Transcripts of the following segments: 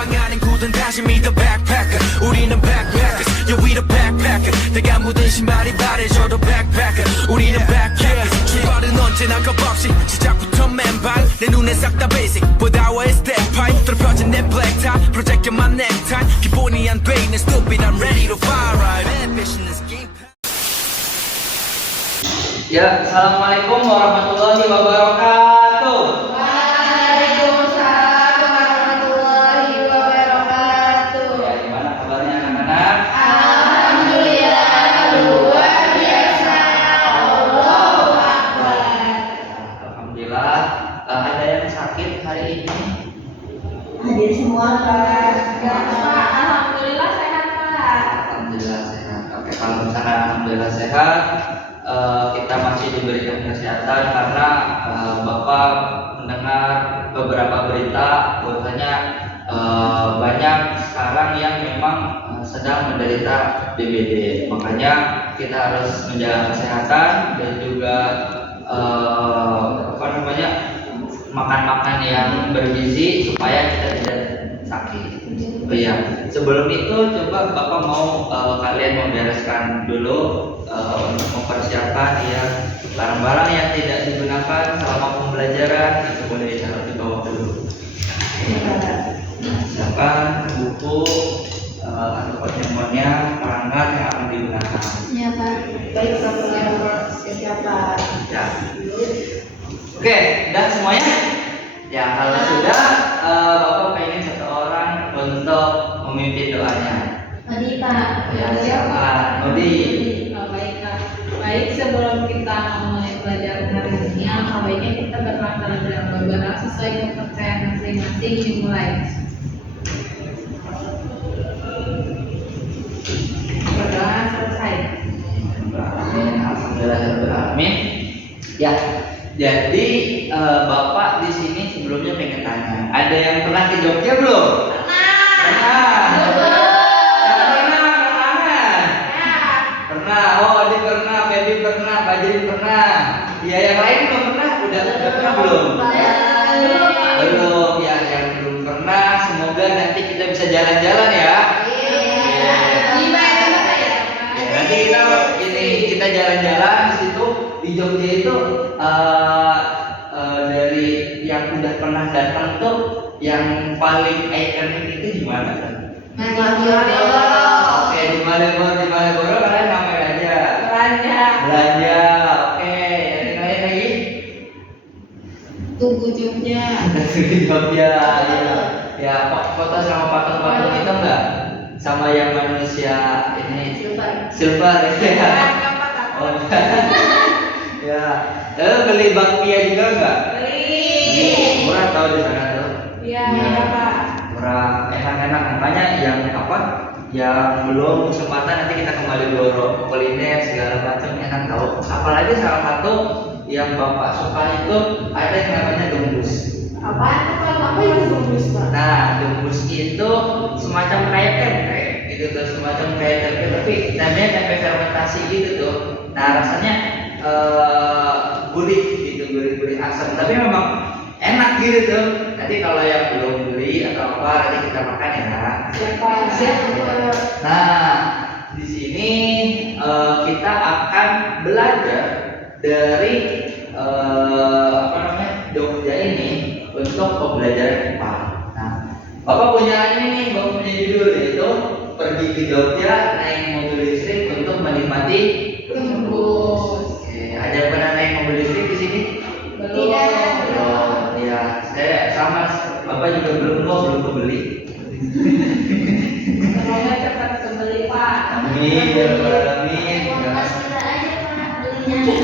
가방안엔 굳은 다짐이 the backpacker 우리는 backpackers yeah we the backpacker 내가 묻은 신발이 바래져도 backpacker 우리는 backpackers 출발은 언제나 겁없이 시작부터 맨발 내 눈에 싹 다 basic 보다와의 step pipe 펴진 내 black tie 프로젝트만 necktie 기본이 안 돼 있는 stupid I'm ready to fire right ambition is game. Ya, assalamualaikum warahmatullahi wabarakatuh. Waalaikumsalam warahmatullahi wabarakatuh. Ya, gimana kabarnya anak-anak? Alhamdulillah luar biasa. Allahu Akbar. Alhamdulillah. Ada yang sakit hari ini? Hadir semua Pak. Alhamdulillah sehat Pak. Alhamdulillah sehat. Oke, kalau misalkan alhamdulillah sehat, kita masih diberikan kesehatan karena Bapak mendengar beberapa berita bahwasanya banyak sekarang yang memang sedang menderita DBD. Makanya kita harus menjaga kesehatan dan juga makan-makan yang bergizi supaya kita tidak sakit. Oh iya, sebelum itu coba Bapak mau kalian membereskan dulu untuk mempersiapkan ya barang-barang yang tidak digunakan selama pembelajaran itu boleh ditaruh di bawah dulu. Siapkan buku atau handphonenya, perangkat yang akan digunakan. Iya Pak. Baik Pak. Siap Pak. Ya. Oke, udah semuanya? Ya, kalau sudah, Bapak pengen satu orang untuk memimpin doanya. Madi Pak. Ya, siapa? Modi. Baik Kak. Baik, sebelum kita mulai pelajaran hari ini, alangkah baiknya kita berlangkah dalam beberapa sesuai kepercayaan masing-masing. Dimulai. Berdoa selesai. Alhamdulillahirobbilalamin. Ya, jadi Bapak di sini sebelumnya pengen tanya, ada yang pernah ke Jogja belum? Pernah. Oh, Adi pernah, Feby pernah, Pak Jadi pernah. Ya, yang lain belum pernah. Udah pernah belum? Belum. Ya, yang belum pernah, semoga nanti kita bisa jalan-jalan ya. Nanti kita jalan-jalan di situ di Jogja itu dari yang udah pernah datang tuh yang paling ikonik itu di mana kan? Oke, di Malioboro kalian ngapain aja? Belanja. Oke, yang lain lagi? Tunggu Jogja. Di Jogja. Ya, foto sama patung-patung itu enggak? Sama yang manusia ini silver ya. Oh, ya. Beli bakpia juga enggak? Beli. Murah tau di sana tuh. Iya Pak. Murah, enak-enak. Makanya yang yang belum kesempatan nanti kita kembali Malioboro, kuliner segala macam enak tau. Apalagi salah satu yang Bapak suka itu ada yang namanya gembus. Apa yang bagus Pak? Nah, gembus itu semacam kayak tempe gitu tuh, semacam kayak tempe tapi namanya tempe fermentasi gitu tuh. Nah, rasanya gurih gitu, gurih asam, tapi memang enak gitu tuh. Nanti kalau yang belum beli atau apa nanti kita makan ya. Siapa? Nah, di sini kita akan belajar dari Jogja ini untuk pembelajaran IPA. Nah, Bapak punya ini nih, Bapak punya judul yaitu pergi ke Jogja naik mobil listrik untuk menikmati Gembus. Oke, ada yang pernah naik mobil listrik di sini? Belum. Belum. Ya, saya sama Bapak juga belum kebeli. Semoga cepat kembali Pak. Amin, ya Rabbal alamin. Iya.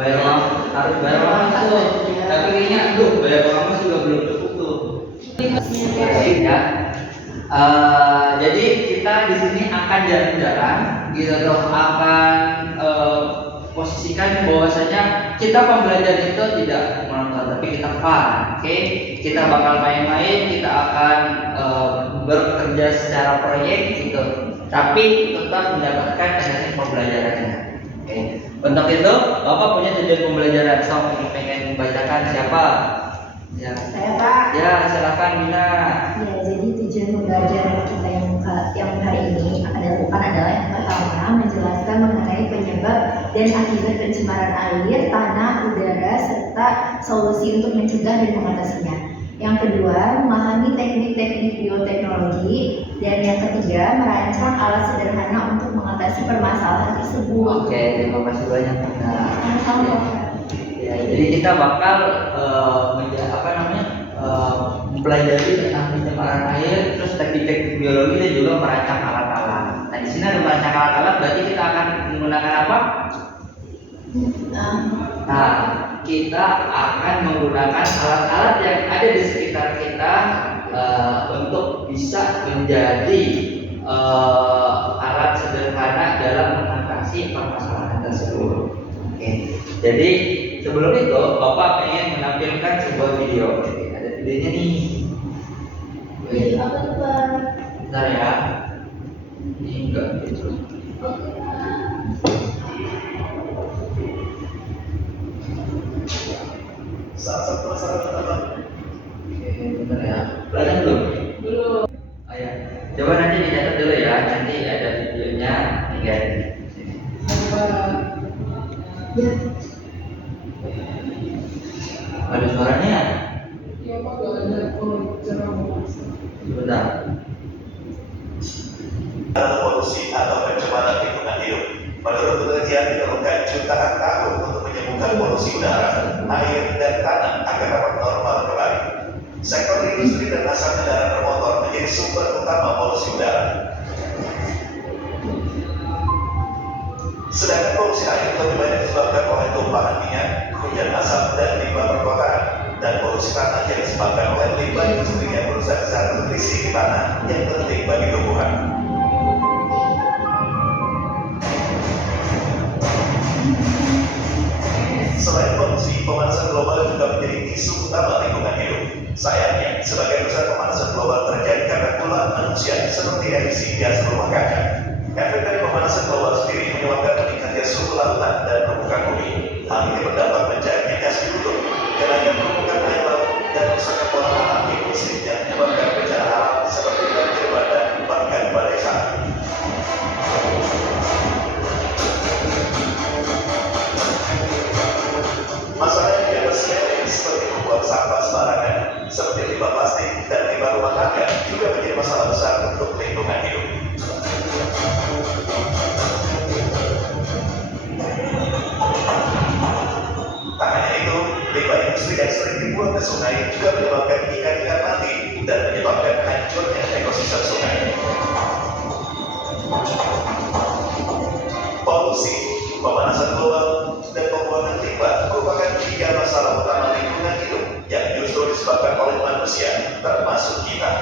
Bayar uang, harus bayar uang tuh. Tapi kayaknya, bayar uang juga belum cukup tuh. Baik ya. Jadi kita di sini akan jalan-jalan, gitu tuh akan posisikan bahwasanya kita pembelajaran itu tidak monoton tapi kita fun. Oke, kita bakal main-main, kita akan bekerja secara proyek gitu, tapi tetap mendapatkan esensi pembelajarannya. Oke, untuk itu Bapak punya tujuan pembelajaran. So, pengen bacakan siapa? Ya. Saya Pak. Ya, silakan Mina. Ya, jadi tujuan pembelajaran kita yang hari ini akan dilakukan adalah yang pertama menjelaskan mengenai penyebab dan akibat pencemaran air, tanah, udara, serta solusi untuk mencegah dan mengatasinya. Yang kedua, memahami teknik-teknik bioteknologi, dan yang ketiga, merancang alat sederhana untuk mengatasi permasalahan tersebut. Oke, terima kasih banyak Mina. Sama-sama. Ya, jadi kita bakal mempelajari tentang pencemaran air, terus teknik-teknik biologi dan juga merancang alat-alat. Nah, di sini ada merancang alat-alat, berarti kita akan menggunakan apa? Nah, kita akan menggunakan alat-alat yang ada di sekitar kita untuk bisa menjadi alat sederhana dalam mengatasi permasalahan tersebut. Oke, jadi sebelum itu Bapak pengen menampilkan sebuah video. Oke, ada videonya nih. Jadi apa tuh Pak? Bentar ya. Ini enggak gitu. Oke Pak. Oke, bentar ya. Belajar belum? Belum. Oh ya. Coba nanti dicatat dulu ya. Nanti ada videonya. Oke. Ya. Ada suaranya? Ya Pak, gak ada ceramah. Sebentar. Polusi atau pencemaran lingkungan hidup. Menurut penelitian diperlukan jutaan tahun untuk menyembuhkan polusi udara, air, dan tanah agar dapat normal kembali. Sektor industri dan asap kendaraan bermotor menjadi sumber utama polusi udara. Sedangkan polusi air lebih banyak disebabkan oleh tumpahan minyak, hujan asap, dan limbah perkotaan. Dan polusi tanah yang disebabkan oleh limbah industri yang merusak zat nutrisi di tanah yang penting bagi tumbuhan. Selain polusi, pemanasan global juga menjadi isu utama lingkungan hidup. Sayangnya, sebagian besar pemanasan global terjadi karena ulah manusia seperti emisi gas rumah kaca. Efek dari pemanasan global sendiri menyebabkan meningkatnya suhu lautan dan permukaan bumi. Hal ini berdampak mencairnya gas di kutub, kenaikan permukaan air laut, dan rusaknya pola alam di musim yang menyebabkan bencana alam seperti banjir bandang bahkan badai salju. Masalah yang dianggap sepele seperti membuang sampah sembarangan, seperti limbah plastik dan limbah rumah tangga juga menjadi masalah besar untuk lingkungan hidup. Tak hanya itu, limbah industri yang sering dibuang ke sungai juga menyebabkan ikan-ikan mati dan menyebabkan hancurnya ekosistem sungai. Polusi, pemanasan global, dan pembuangan limbah merupakan 3 masalah utama lingkungan hidup yang justru disebabkan oleh manusia, termasuk kita.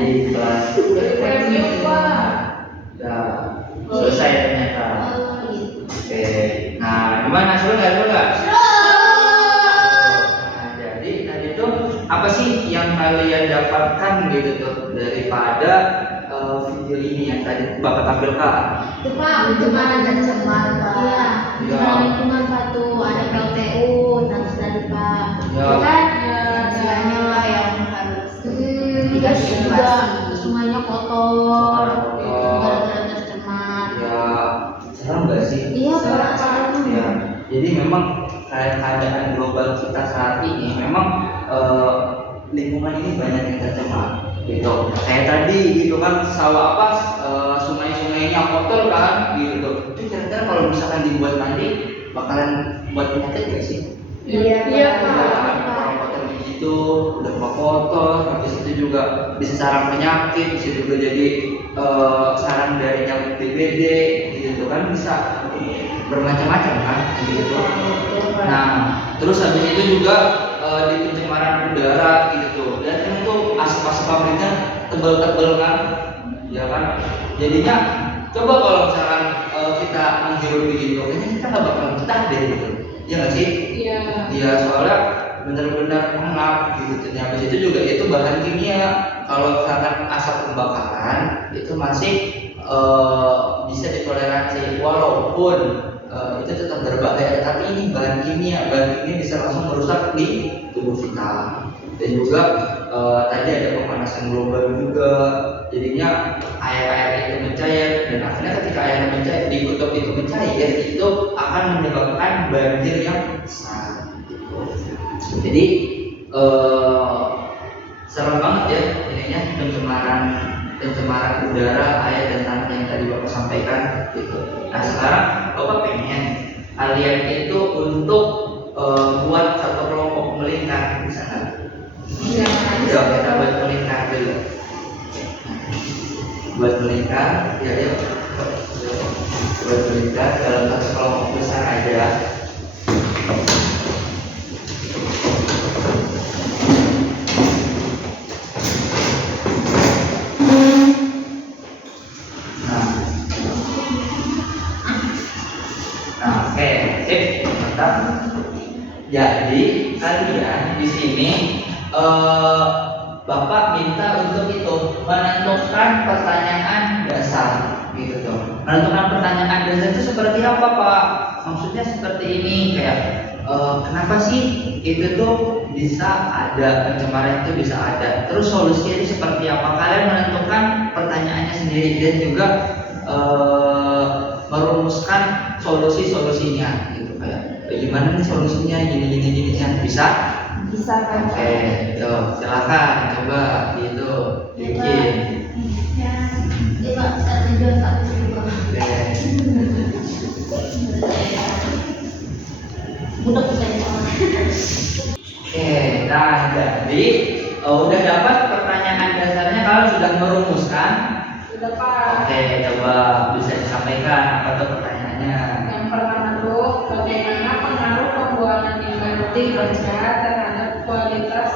Di kelas Premium Pak. udah selesai ternyata. Oh, gitu. Oke. Nah, gimana? Seru nggak? Nah, jadi tadi tuh apa sih yang kalian dapatkan gitu tuh daripada video ini yang tadi Bapak tampilkan? Itu Pak, pencemaran dan Pencemaran, Pak. Iya, pencemaran Ya. lingkungan Pak tuh ada PLTU, terus tadi Pak. Ya. Itu kan Istilahnya lah yang harus terus juga sungainya kotor, Kotor. gara-gara tercemar. Ya, serem nggak sih? Iya Pak, Ya, jadi memang keadaan global kita saat ini memang lingkungan ini banyak yang tercemar gitu. Kayak tadi gitu kan sawah apa sungai-sungainya kotor kan gitu. Itu kira-kira kalau misalkan dibuat nanti bakalan buat penyakit nggak sih? Iya, Pak. Orang kotor begitu, udah kotor, habis itu juga bisa sarang penyakit, bisa juga jadi sarang dari nyamuk DBD gitu kan, bisa bermacam-macam kan gitu. Nah, terus habis itu juga di pencemaran udara gitu, dan kan itu asap-asap pabriknya tebel-tebel kan, ya kan. Jadinya coba kalau misalkan kita menghirup begitu, kayaknya kita nggak bakal betah deh gitu, ya nggak sih? Iya. Ya soalnya benar-benar pengap gitu. Dan habis itu juga itu bahan kimia. Kalau misalkan asap pembakaran itu masih bisa ditoleransi walaupun itu tetap berbahaya, tapi ini bahan kimia bisa langsung merusak di tubuh kita. Dan juga tadi ada pemanasan global juga, jadinya air itu mencair, dan akhirnya ketika air mencair di kutub itu mencair, itu akan menyebabkan banjir yang besar. Jadi serem banget ya ininya, pencemaran udara, air dan tanah yang tadi Bapak sampaikan gitu. Nah sekarang Bapak pengen kalian itu untuk buat satu kelompok melingkar di sana. Ya, kita buat melingkar dulu. Buat melingkar, ya yuk. Buat melingkar dalam satu kelompok besar aja. Oke, sip, mantap. Jadi kalian di sini Bapak minta untuk itu menentukan pertanyaan dasar, gitu dong. Menentukan pertanyaan dasar itu seperti apa, Pak? Maksudnya seperti ini, kayak kenapa sih itu tuh bisa ada, pencemaran itu bisa ada? Terus solusinya itu seperti apa? Kalian menentukan pertanyaannya sendiri dan juga merumuskan solusinya gitu, kayak bagaimana nih solusinya, gini bisa Kan? oke, yuk silakan coba gitu bikin. Pak, satu dua satu dua. Mudah Oke, nah jadi udah dapat pertanyaan dasarnya, kalau sudah merumuskan. Sudah Pak. Oke, coba bisa disampaikan apa tuh pertanyaannya? Yang pertama tuh, bagaimana pengaruh pembuangan limbah remaja terhadap kualitas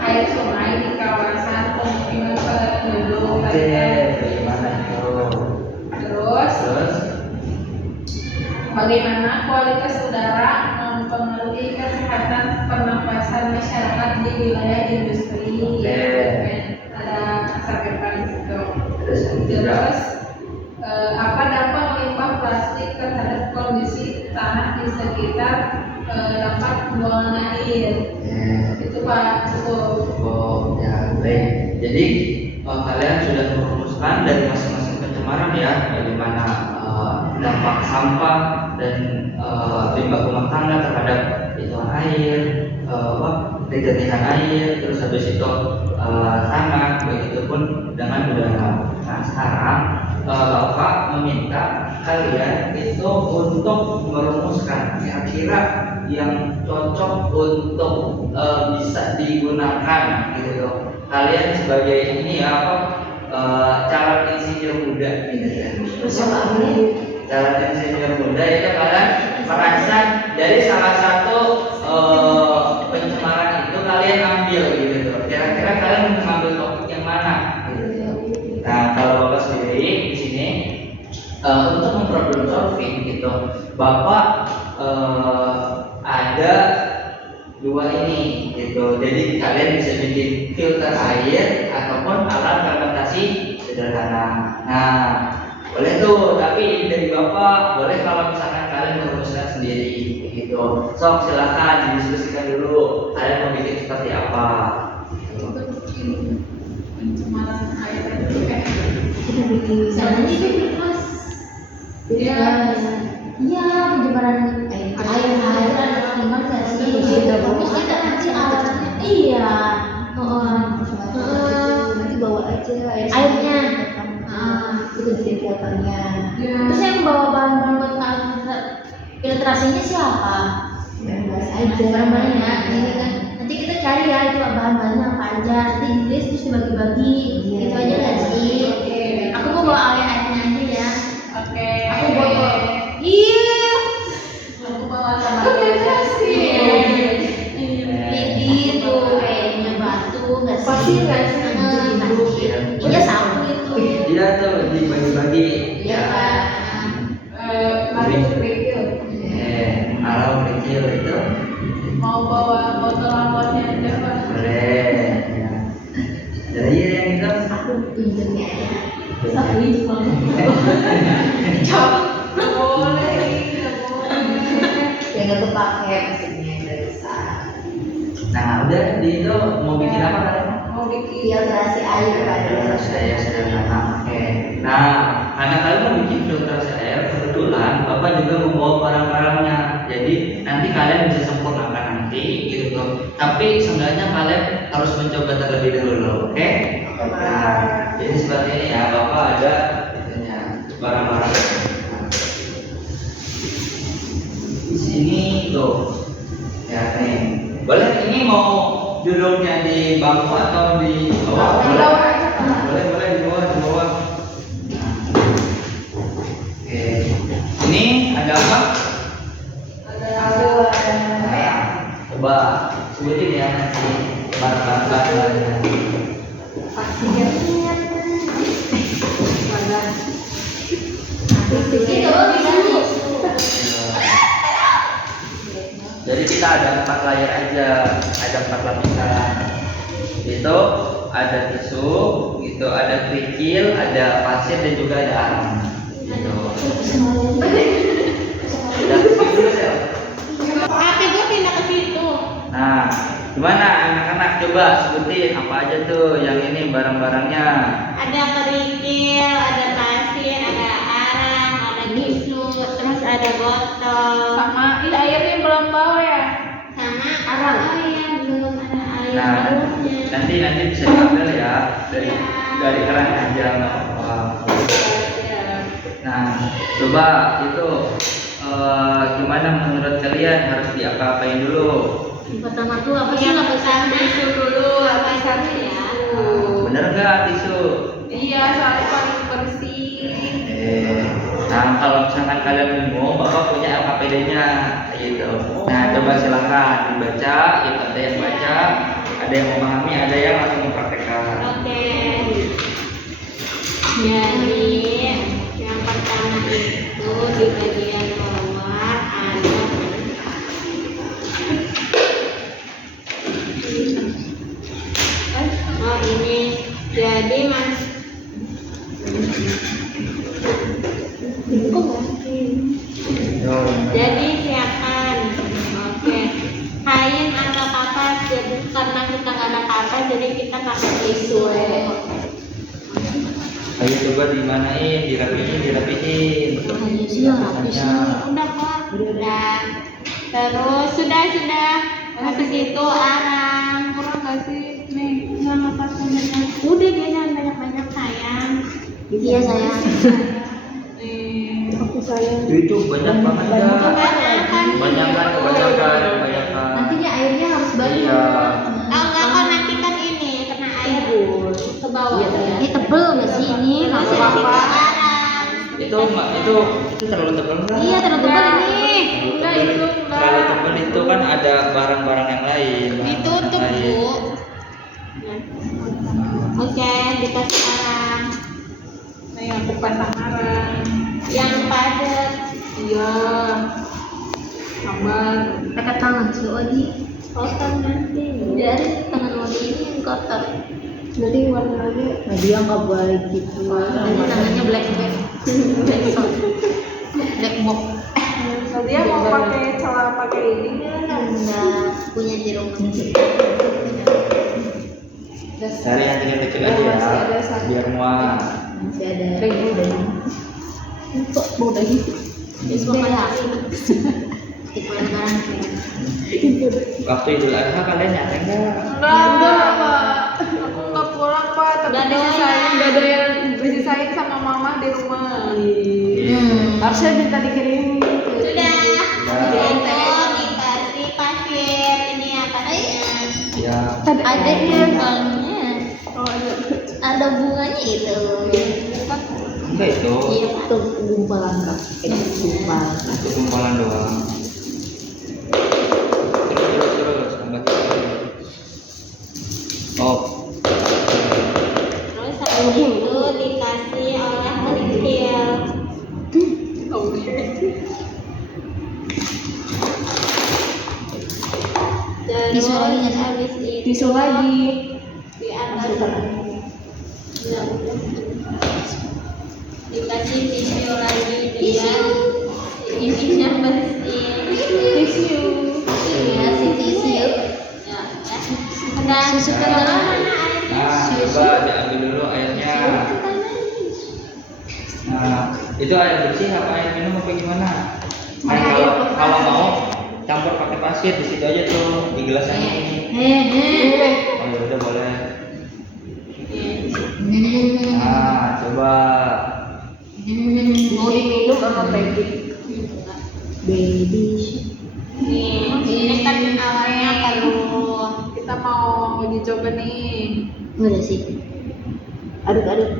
air sungai di kawasan pemukiman padat penduduk? Oke, bagaimana itu? Terus, bagaimana kualitas udara mempengaruhi kesehatan pernapasan masyarakat di wilayah industri? Ada sampaikan di situ. Terus, apa dampak limbah plastik terhadap kondisi tanah di sekitar tempat pembuangan air? Itu Pak, betul. Oh ya, baik. Jadi kalian sudah merumuskan dari masing-masing pencemaran ya, bagaimana dampak sampah dan limbah rumah tangga terhadap itu air, kejernihan air, terus habis itu tanah, begitupun dengan udara. Nah sekarang Bapak meminta kalian itu untuk merumuskan kira-kira yang cocok untuk bisa digunakan gitu dong. Kalian sebagai ini calon insinyur muda gitu ya. Calon insinyur muda itu kalian merancang dari salah satu pencemaran itu kalian ambil gitu dong. Kira-kira kalian mengambil topik yang mana? Nah, kalau Bapak sendiri di sini untuk memproblem solving gitu, Bapak ada dua ini gitu. Jadi kalian bisa bikin filter air ataupun alat fermentasi sederhana. Nah, boleh tuh, tapi ini dari Bapak, boleh kalau misalkan kalian merumuskan sendiri gitu. Sok silakan didiskusikan dulu, kalian mau bikin seperti apa. Pencemaran air itu kayak Misalnya ini mas, iya pencemaran air gimana sih? Terus kita nanti alatnya, iya, nanti bawa aja airnya, itu bikin filternya. Terus yang bawa bahan-bahan buat filtrasinya siapa? Bebas aja namanya. Ini kan nanti kita cari ya itu bahan-bahannya apa aja, nanti di list terus dibagi-bagi, gitu aja nggak sih? Aku mau bawa airnya aja ya. Oke. Aku bawa. Iya. Aku bawa sama aja sih. Ini tuh kayaknya batu nggak sih? Pasir nggak sih? Pasir. Iya sapu itu. Iya tuh dibagi-bagi. Iya Pak. Mari review. Kalau kecil itu Mau bawa botol lambornya aja Pak. boleh. Ya. Jadi yang itu Aku pinjemnya ya. Satu ini Nggak boleh. Ya nggak kepake mesinnya nggak bisa. Nah, udah di itu mau bikin apa kalian? Mau bikin Filtrasi air pada Saya sederhana. Oke. Nah, karena kalian mau bikin filtrasi air, kebetulan Bapak juga membawa barang-barangnya. Jadi nanti kalian bisa sempurnakan nanti gitu. Tapi seenggaknya kalian harus mencoba terlebih dahulu, oke? Nah, jadi seperti ini ya, Bapak ada itunya, barang-barangnya. Di sini tuh, ya nih. Boleh ini mau duduknya di bangku atau di bawah? di bawah aja, Pak. Boleh di bawah, di bawah. Nah. Oke. Ini ada apa? Nah, coba sebutin ya nanti barang-barangnya. Jadi kita ada 4 layar aja, ada 4 lapisan. Itu ada tisu, gitu, ada kerikil, ada pasir dan juga ada arang. Gitu. Dan dulu ya. HP gue pindah ke situ. Nah, gimana anak-anak coba sebutin apa aja tuh yang ini barang-barangnya. Ada kerikil, ada pasir, ada arang, ada tisu, terus ada botol, Sama ini airnya belum bawa ya. sama arang. Oh iya, belum ada air Nah, barunya. nanti bisa diambil ya dari keran aja nggak apa-apa. Nah, coba itu gimana menurut kalian harus diapa-apain dulu? Yang pertama tuh apa sih? Lapisan tisu dulu, lapisan ya. Bener nggak tisu? Iya, soalnya paling bersih. Nah kalau misalkan kalian bingung, Bapak punya LKPD-nya gitu. Nah coba silahkan dibaca, itu ada yang baca, ada yang memahami, ada yang langsung mempraktekkan. Oke. Jadi yang pertama itu di bagian bawah ada oh ini jadi mas jadi siapkan oke kain atau kapas jadi karena kita nggak ada kapas jadi kita pakai tisu Ayo coba dimanain, dirapihin. udah kok udah terus sudah habis itu arang Kurang nggak sih? Nih, sama pasirnya udah dia jangan banyak sayang iya sayang nih. Itu banyak banget ya. Banyak kan, kebanyakan. Nantinya airnya harus banyak. Iya. oh enggak kok nanti kan ini kena air ke bawah Iya, iya. ini tebel nggak sih ini Nggak terus apa-apa. arang Itu terlalu tebal nggak? iya terlalu tebel ini Enggak, itu enggak. Terlalu tebal itu kan ada barang-barang yang lain. ditutup bu oke dikasih arang Nih, aku pasang arang. yang padat Iya. Sabar. Pakai tangan si Odi. kotor nanti dari tangan Odi ini yang kotor Nanti warna lagi. Nah dia nggak baik gitu. nanti tangannya black box Dia mau pakai celana pakai ini. enggak punya di rumah Cari yang kecil-kecil aja ya, biar muat. Masih ada. Kok udah gitu? di sekolah di sekolah Waktu Idul Adha kalian nyantai nggak? Enggak, Pak. Aku nggak pulang, Pak. Tapi Nggak ada disisain, yang- nggak ada yang disisain sama mama di rumah. Harusnya minta dikirimin. sudah itu dikasih pasir ini apa namanya Ya. ada bunganya Oh, ada bunganya itu Enggak itu. iya Itu gumpalan kak. Gumpalan. Itu gumpalan doang. Terus tambah terus. Oh. terus habis itu dikasih oleh kerikil terus Tisu lagi nggak sih? habis itu tisu lagi. di atas dikasih tisu lagi biar ininya bersih. Tisu. Iya, si tisu. Ya, ya. Dan Susu kedua kental. mana airnya? Nah, coba diambil dulu airnya. Nah, itu air bersih apa air minum apa gimana? Nah, kalau mau campur pakai pasir di situ aja tuh di gelas yang ini. Oh ya udah boleh. Nah, coba. Mau diminum sama baby? Baby. Nih, ini kan awalnya kalau Kita mau uji coba nih. Udah sih. Aduk. Jangan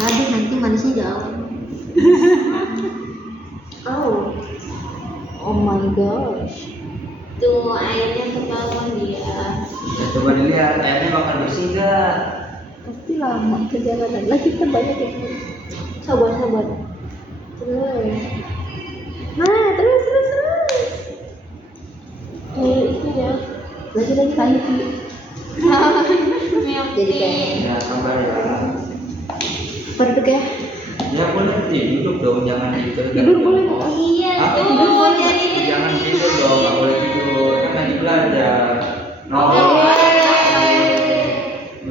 aduk nanti manisnya jauh. Oh my gosh. tuh airnya ke bawah dia. Ya, coba dilihat airnya bakal bersih nggak? Pasti lama perjalanan. Lah kita banyak yang sabar. Terus. Nah, terus. Isinya. Lagi. Milk Jadi tea. Ya sabar ya. Berduk ya. Ya boleh duduk dong, jangan tidur. Tidur boleh. Iya Hah? tuh, jadi Jangan tidur dong, nggak boleh tidur. Kan lagi belajar. No.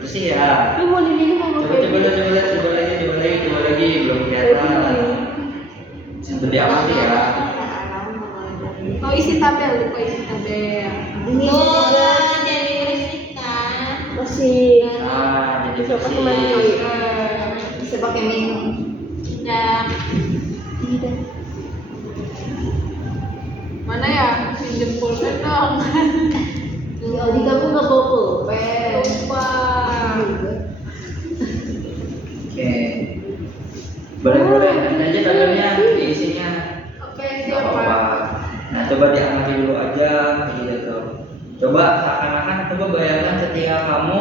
Bersih ya. Lu mau diminum sama Coba lagi, belum kelihatan. Sampai diamati ya. Oh, isi tabel, lupa isi tabel. Ini tuh jadi bersihkan. masih Nah, jadi bisa pakai bersih. mandi. Bisa pakai minum. Dan Ini dah. Mana ya? Pinjem pulpen dong. Ya, di kamu nggak bawa pulpen. Lupa. Oke. Boleh. Nanti aja tabelnya diisinya. Oke, Nggak apa-apa. siapa? Nah, coba diamati dulu aja gitu. Coba seakan-akan coba bayangkan ketika kamu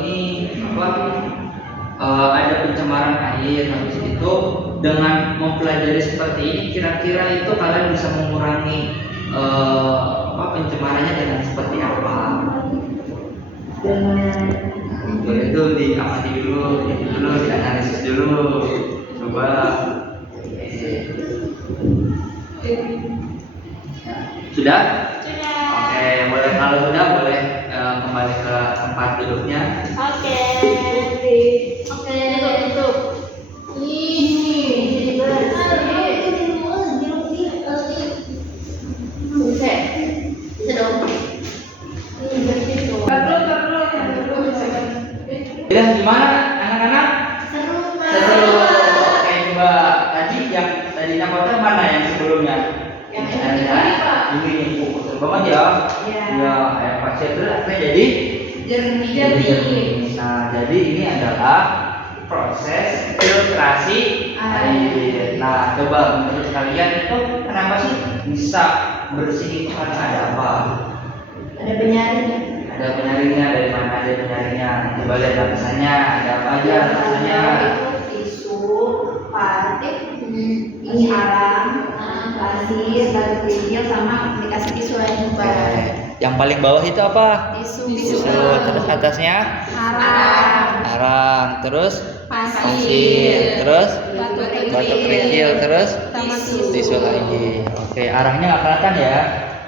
ini apa ada pencemaran air, habis itu dengan mempelajari seperti ini kira-kira itu kalian bisa mengurangi pencemarannya dengan seperti apa? Dengan Boleh itu diamati dulu, dianalisis dulu. Coba. Sudah? sudah. Oke, boleh kalau sudah boleh kembali ke tempat duduknya. Oke. Oke. tutup. Ini jadi bersih. Bisa. Bisa dong. Ini bersih tuh. Perlu yang dulu. Ya, gimana anak-anak? Seru Seru. Oke, coba tadinya kota mana yang sebelumnya? Yang Ada ini, Pak. ini fokus banget ya. Iya. Ya, air pasir itu akhirnya jadi jernih. Nah, jadi ini adalah proses filtrasi air. Nah, coba menurut kalian itu kenapa sih bisa bersih itu karena ada apa? Ada penyaringnya. Ada penyaringnya, dari mana ada penyaringnya? Coba lihat lapisannya, ada apa aja lapisannya? Itu tisu, patik, ini arang, pasir, batu kerikil, sama dikasih tisu lain juga. Yang paling bawah itu apa? Tisu. Terus atasnya arang, terus Pasir. terus Batu batu kerikil, terus Tisu. tisu lagi. Oke, arangnya nggak kelihatan ya?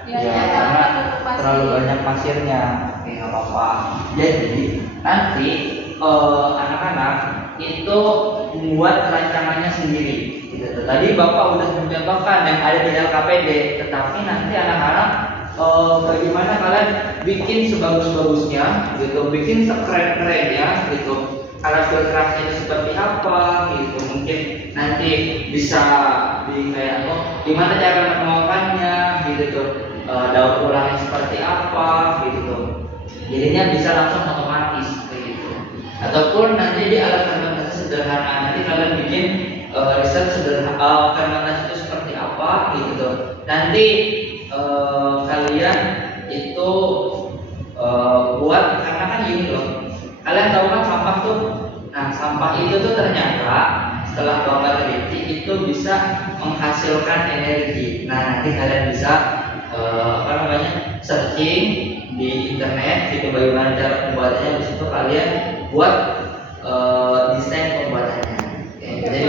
Ya, Ya, ya, karena untuk pasir. terlalu banyak pasirnya. Oke, nggak apa-apa. Jadi nanti anak-anak itu membuat rancangannya sendiri. Gitu. Tadi Bapak udah mencontohkan yang ada di LKPD, tetapi nanti anak-anak bagaimana kalian bikin sebagus-bagusnya, gitu, bikin sekeren-kerennya, gitu. Alat filtrasinya seperti apa, gitu. Mungkin nanti bisa kayak gimana cara mengeluarkannya, gitu tuh. Daur ulangnya seperti apa, gitu. Jadinya bisa langsung otomatis kayak gitu. Ataupun nanti di alat fermentasi sederhana, nanti kalian bikin riset sederhana fermentasi itu seperti apa, gitu. Nanti kalian itu buat, karena kan gini loh, kalian tahu kan sampah tuh, nah sampah itu tuh ternyata setelah Bapak teliti itu bisa menghasilkan energi. Nah, nanti kalian bisa searching di internet gitu bagaimana cara pembuatannya, di situ kalian buat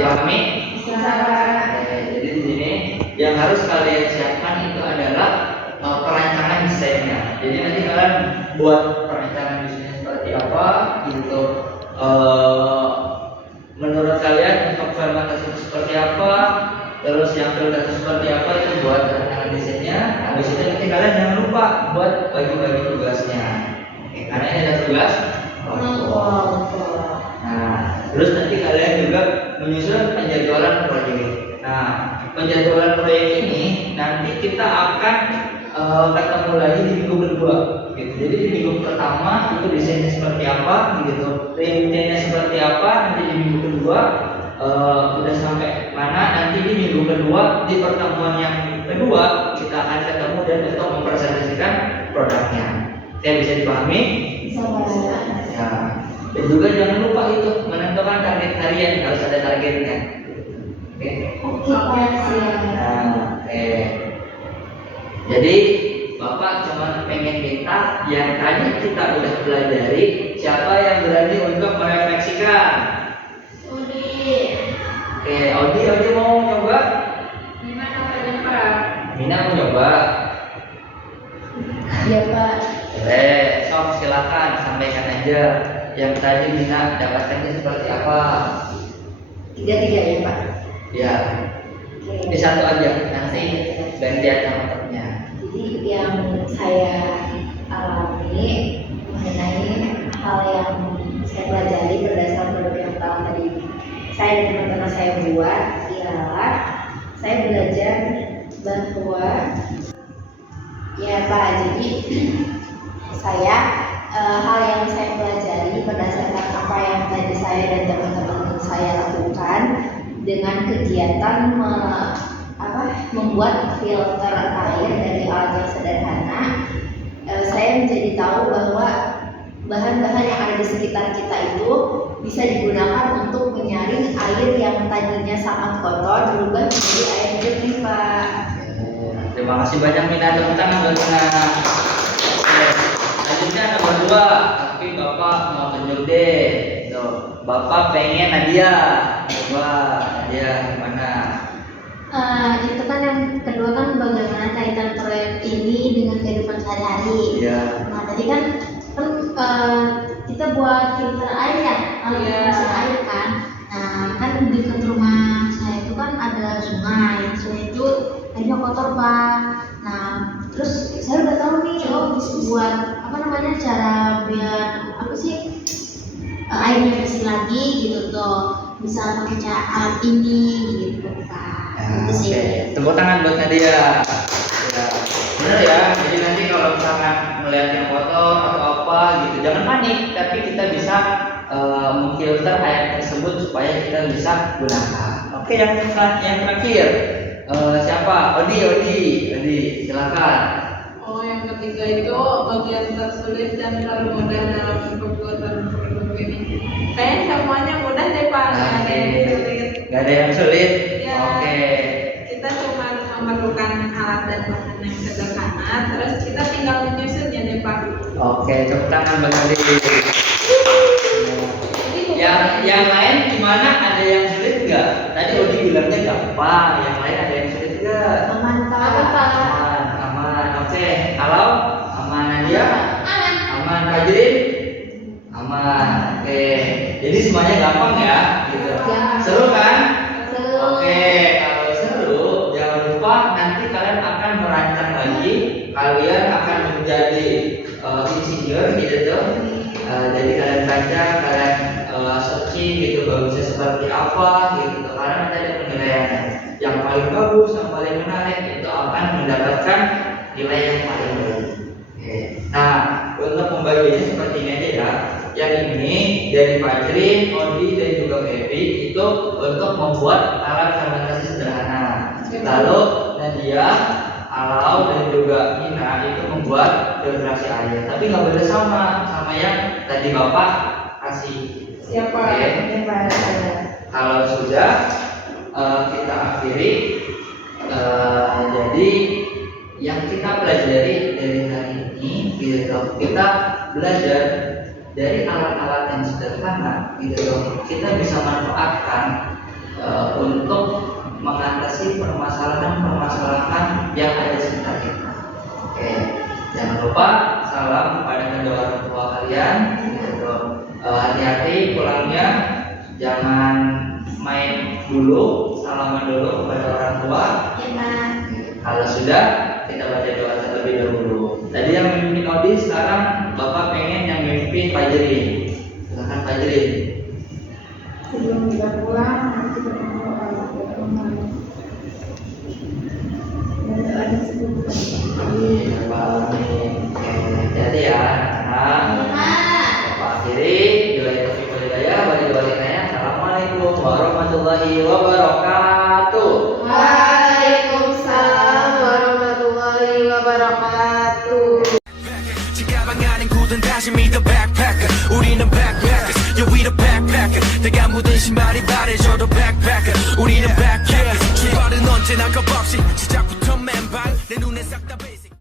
dipahami? Bisa. Jadi di sini yang harus kalian siapkan itu adalah perancangan desainnya. Jadi nanti kalian buat perancangan desainnya seperti apa gitu. Menurut kalian untuk fermentasi itu seperti apa, terus yang filtrasi seperti apa, itu buat perancangan desainnya. Habis itu nanti kalian jangan lupa buat bagi-bagi tugasnya. Oke, karena ini ada tugas kelompok. Nah, terus nanti kalian juga menyusun penjadwalan proyek. Nah, penjadwalan proyek ini nanti kita akan ketemu lagi di minggu kedua. Gitu. Jadi di minggu pertama itu desainnya seperti apa, gitu. Ringnya seperti apa. Nanti di minggu kedua udah sampai mana. Nanti di minggu kedua di pertemuan yang kedua kita akan ketemu dan untuk mempresentasikan produknya. Bisa dipahami? Bisa Pak. Ya. Dan juga jangan lupa itu menentukan target harian, harus ada targetnya. Oke. Oke Pak, siap. Nah, oke. Jadi Bapak cuma pengen minta yang tadi kita udah pelajari, siapa yang berani untuk merefleksikan? Udi. Oke, Odi mau coba? Gimana tadi Pak? Mina mau coba? Iya Pak. Sok silakan sampaikan aja yang tadi Mina dapatkannya seperti apa. 3 ya Pak. Ya, Oke. ini satu aja, nanti gantian sama temennya. Jadi yang saya alami mengenai hal yang saya pelajari berdasarkan produk yang telah tadi saya dan teman-teman saya buat ialah saya belajar bahwa ya Pak, jadi saya hal yang saya pelajari berdasarkan apa yang tadi saya dan teman-teman saya lakukan dengan kegiatan membuat filter air dari alat yang sederhana. Saya menjadi tahu bahwa bahan-bahan yang ada di sekitar kita itu bisa digunakan untuk menyaring air yang tadinya sangat kotor berubah menjadi air jernih Pak. Terima kasih banyak Mina, tepuk tangan buat Mina. Oke, selanjutnya nomor 2, tapi Bapak mau tunjuk deh. Tuh, Bapak pengen Nadia. Coba Nadia gimana? Itu kan yang kedua kan bagaimana kaitan proyek ini dengan kehidupan sehari-hari. Iya. Nah tadi kan kita buat filter air ya, Iya. filter air kan. Nah kan di dekat rumah saya itu kan ada sungai. Sungai itu airnya kotor Pak. Nah terus saya udah tahu nih, buat apa namanya cara biar apa sih airnya bersih lagi gitu tuh, bisa pakai cara alat ini gitu Pak. Itu sih. Oke, tepuk tangan buat Nadia. Ya, benar ya. Jadi nanti kalau misalkan melihat yang kotor atau apa gitu, jangan panik. Tapi kita bisa memfilter air tersebut supaya kita bisa gunakan. Oke, yang terakhir siapa? Odi, silakan. Oh, yang ketiga itu bagian tersulit dan termudah dalam pembuatan produk ini. Kayaknya semuanya mudah deh Pak, nggak ada yang sulit. Gak ada yang sulit. Ya. Oke. Kita cuma memerlukan alat dan bahan yang sederhana, terus kita tinggal menyusunnya deh Pak. Oke, tepuk tangan buat Odi. Yang lain gimana? Ada yang sulit nggak? Tadi Odi bilangnya gampang. Yang lain ada yang sulit nggak? Aman Pak. Aman. Oke. Kalau aman Nadia? Aman Fajrin? Aman. Oke. Jadi semuanya gampang ya, gitu. Ya. Seru kan? Seru. Oke. Kalau seru, jangan lupa nanti kalian akan merancang lagi. Kalian akan menjadi insinyur gitu tuh. Jadi kalian baca, kalian searching gitu bagusnya seperti apa gitu. Karena nanti ada penilaiannya. Yang paling bagus, yang paling menarik itu akan mendapatkan nilai yang paling baik. Oke. Nah, untuk membaginya seperti ini aja ya. Yang ini dari Fajrin, Odi dan juga Feby itu untuk membuat alat fermentasi sederhana. Lalu Nadia, Alau dan juga Mina itu membuat filtrasi air. Tapi nggak boleh sama yang tadi Bapak kasih. Siapa? Oke. Ya, Pak. Kalau sudah kita akhiri. Jadi yang kita pelajari dari hari ini gitu, kita belajar dari alat-alat yang sederhana gitu, kita bisa manfaatkan untuk mengatasi permasalahan-permasalahan yang ada di sekitar kita. Oke, jangan lupa salam kepada kedua orang tua kalian. Gitu. Hati-hati pulangnya, jangan main dulu, salaman dulu kepada orang tua. Kalau sudah, kita baca doa terlebih dahulu. Tadi yang memimpin Odi, sekarang Bapak pengen yang memimpin Fajri. Silakan Fajri. Sebelum kita pulang, nanti bertemu orang tua kembali. Dan doa disebut. Amin. Oke, hati-hati ya. Bapak akhiri, bila itu fikul hidayah, bagi walidayah. Assalamualaikum warahmatullahi wabarakatuh. Waalaikumsalam warahmatullahi wabarakatuh. 지가방 안에 굳은 다짐이 the backpacker 우리는 backpackers Yeah we the backpacker 내가 묻은 신발이 바래져도